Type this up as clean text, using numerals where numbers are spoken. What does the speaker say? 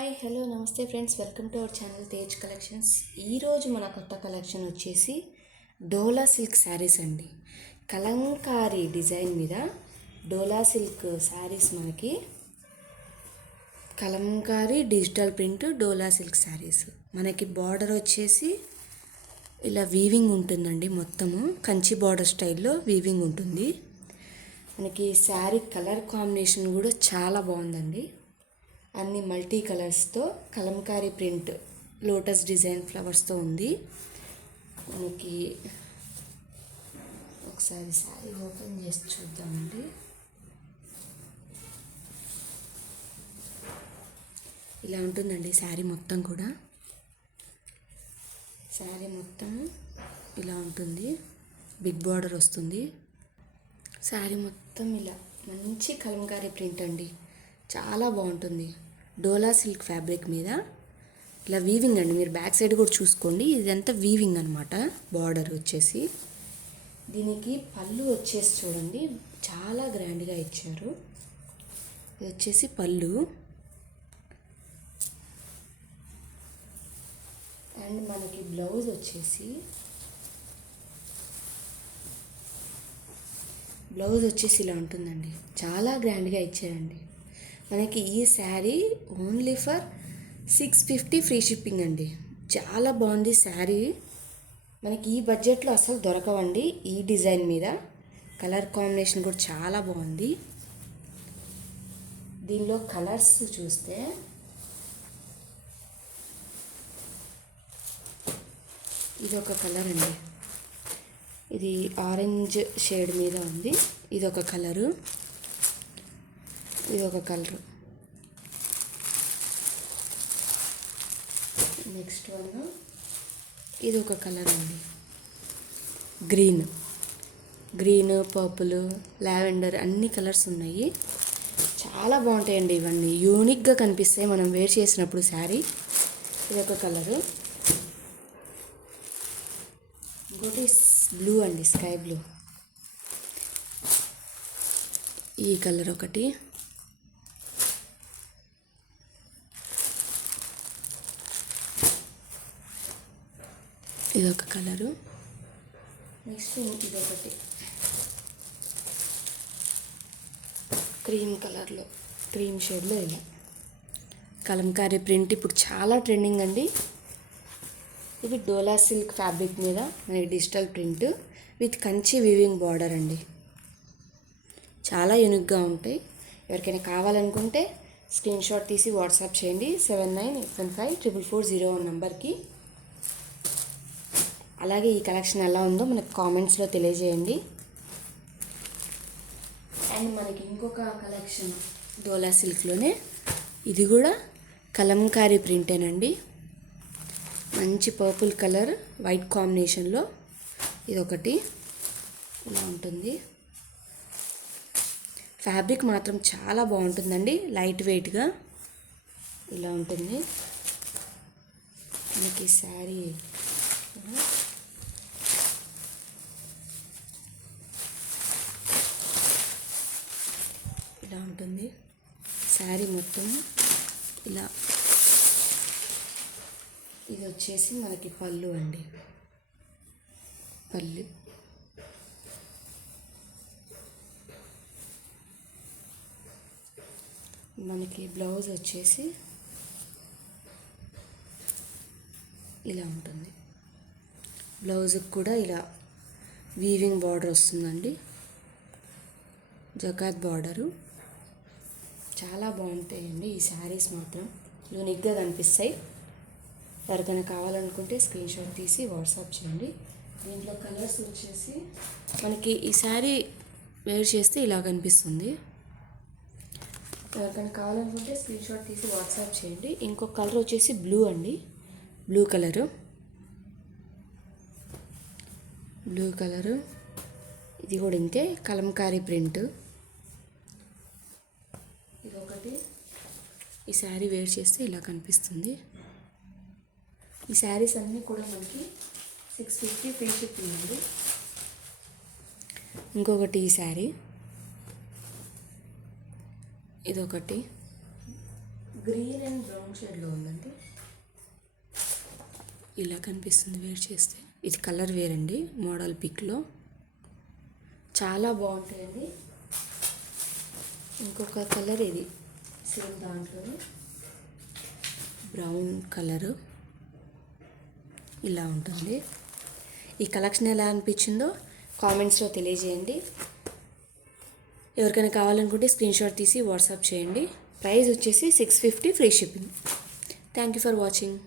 Hi hello నమస్తే friends, welcome to our channel Tej collections. ఈరోజు మన కొత్త కలెక్షన్ వచ్చేసి డోలా సిల్క్ శారీస్ అండి. కలంకారీ డిజైన్ మీద డోలా సిల్క్ శారీస్, మనకి కలంకారీ డిజిటల్ ప్రింట్ డోలా సిల్క్ శారీస్. మనకి బార్డర్ వచ్చేసి ఇలా వీవింగ్ ఉంటుందండి, మొత్తము కంచి బార్డర్ స్టైల్లో వీవింగ్ ఉంటుంది. మనకి శారీ కలర్ కాంబినేషన్ కూడా చాలా బాగుందండి. అన్ని మల్టీ కలర్స్తో కలంకారీ ప్రింట్ లోటస్ డిజైన్ ఫ్లవర్స్తో ఉంది. మనకి ఒకసారి శారీ ఓపెన్ చేసి చూద్దామండి. ఇలా ఉంటుందండి శారీ మొత్తం కూడా. శారీ మొత్తం ఇలా ఉంటుంది, బిగ్ బార్డర్ వస్తుంది. శారీ మొత్తం ఇలా మంచి కలంకారీ ప్రింట్ అండి, చాలా బాగుంటుంది. డోలా సిల్క్ ఫ్యాబ్రిక్ మీద ఇలా వీవింగ్ అండి, మీరు బ్యాక్ సైడ్ కూడా చూసుకోండి. ఇదంతా వీవింగ్ అనమాట. బార్డర్ వచ్చేసి దీనికి పళ్ళు వచ్చేసి చూడండి, చాలా గ్రాండ్గా ఇచ్చారు. ఇది వచ్చేసి పళ్ళు. అండ్ మనకి బ్లౌజ్ వచ్చేసి ఇలా ఉంటుందండి, చాలా గ్రాండ్గా ఇచ్చారండి. మనకి ఈ sari only for 650 free shipping అండి. చాలా బాగుంది శారీ. మనకి ఈ బడ్జెట్లో అసలు దొరకవండి. ఈ డిజైన్ మీద కలర్ కాంబినేషన్ కూడా చాలా బాగుంది. దీనిలో కలర్స్ చూస్తే ఇది ఒక కలర్ అండి, ఇది ఆరెంజ్ షేడ్ మీద ఉంది. ఇది ఒక కలరు, ఇది ఒక కలరు. నెక్స్ట్ వన్ ఇది ఒక కలర్ అండి, గ్రీన్, పర్పుల్, లావెండర్ అన్ని కలర్స్ ఉన్నాయి. చాలా బాగుంటాయండి. ఇవన్నీ యూనిక్గా కనిపిస్తాయి మనం వేర్ చేసినప్పుడు శారీ. ఇది ఒక కలరు. ఇంకోటి బ్లూ అండి, స్కై బ్లూ. ఈ కలర్ ఒకటి. ఇదొక కలరు. నెక్స్ట్ ఇదొకటి క్రీమ్ కలర్లో, క్రీమ్ షేడ్లో ఇలా కలంకారీ ప్రింట్ ఇప్పుడు చాలా ట్రెండింగ్ అండి. ఇది డోలా సిల్క్ ఫ్యాబ్రిక్ మీద మనకి digital print with Kanchi weaving border అండి. చాలా యూనిక్గా ఉంటాయి. ఎవరికైనా కావాలనుకుంటే స్క్రీన్ షాట్ తీసి వాట్సాప్ చేయండి 79855440 నెంబర్కి. అలాగే ఈ కలెక్షన్ ఎలా ఉందో మనకు కామెంట్స్లో తెలియజేయండి. అండ్ మనకి ఇంకొక కలెక్షన్ డోలా సిల్క్లోనే, ఇది కూడా కలంకారీ ప్రింటేనండి. మంచి పర్పుల్ కలర్ వైట్ కాంబినేషన్లో ఇదొకటి ఇలా ఉంటుంది. ఫ్యాబ్రిక్ మాత్రం చాలా బాగుంటుందండి, లైట్ వెయిట్గా ఇలా ఉంటుంది. మనకి శారీ ఇలా ఉంటుంది. శారీ మొత్తం ఇలా. ఇది వచ్చేసి మనకి పళ్ళు అండి, పళ్ళు. మనకి బ్లౌజ్ వచ్చేసి ఇలా ఉంటుంది. బ్లౌజ్కి కూడా ఇలా వీవింగ్ బార్డర్ వస్తుందండి, జకాత్ బార్డరు. చాలా బాగుంటాయండి ఈ శారీస్, మాత్రం యూనిక్గా కనిపిస్తాయి. ఎవరికైనా కావాలనుకుంటే స్క్రీన్ షాట్ తీసి వాట్సాప్ చేయండి. దీంట్లో కలర్స్ వచ్చేసి మనకి ఈ శారీ వేర్ చేస్తే ఇలా కనిపిస్తుంది. ఎవరికైనా కావాలనుకుంటే స్క్రీన్ షాట్ తీసి వాట్సాప్ చేయండి. ఇంకొక కలర్ వచ్చేసి బ్లూ అండి, బ్లూ కలరు. ఇది కూడా ఇంతే, కలంకారీ ప్రింట్. ఇదొకటి. ఈ శారీ వేర్ చేస్తే ఇలా కనిపిస్తుంది. ఈ శారీస్ అన్నీ కూడా మనకి 650 ఫ్రీ షిప్పింగ్ ఉంది. ఇంకొకటి ఈ శారీ, ఇదొకటి గ్రీన్ అండ్ బ్రౌన్ షేడ్లో ఉందండి. ఇలా కనిపిస్తుంది వేర్ చేస్తే. ఇది కలర్ వేరండి మోడల్ పిక్లో. చాలా బాగుంటాయండి. ఇంకొక కలర్ ఇది సేమ్ దాంట్లోనే బ్రౌన్ కలరు ఇలా ఉంటుంది. ఈ కలెక్షన్ ఎలా అనిపించిందో కామెంట్స్లో తెలియజేయండి. ఎవరికైనా కావాలనుకుంటే స్క్రీన్ షాట్ తీసి వాట్సాప్ చేయండి. ప్రైస్ వచ్చేసి 650 free shipping. Thank you for watching.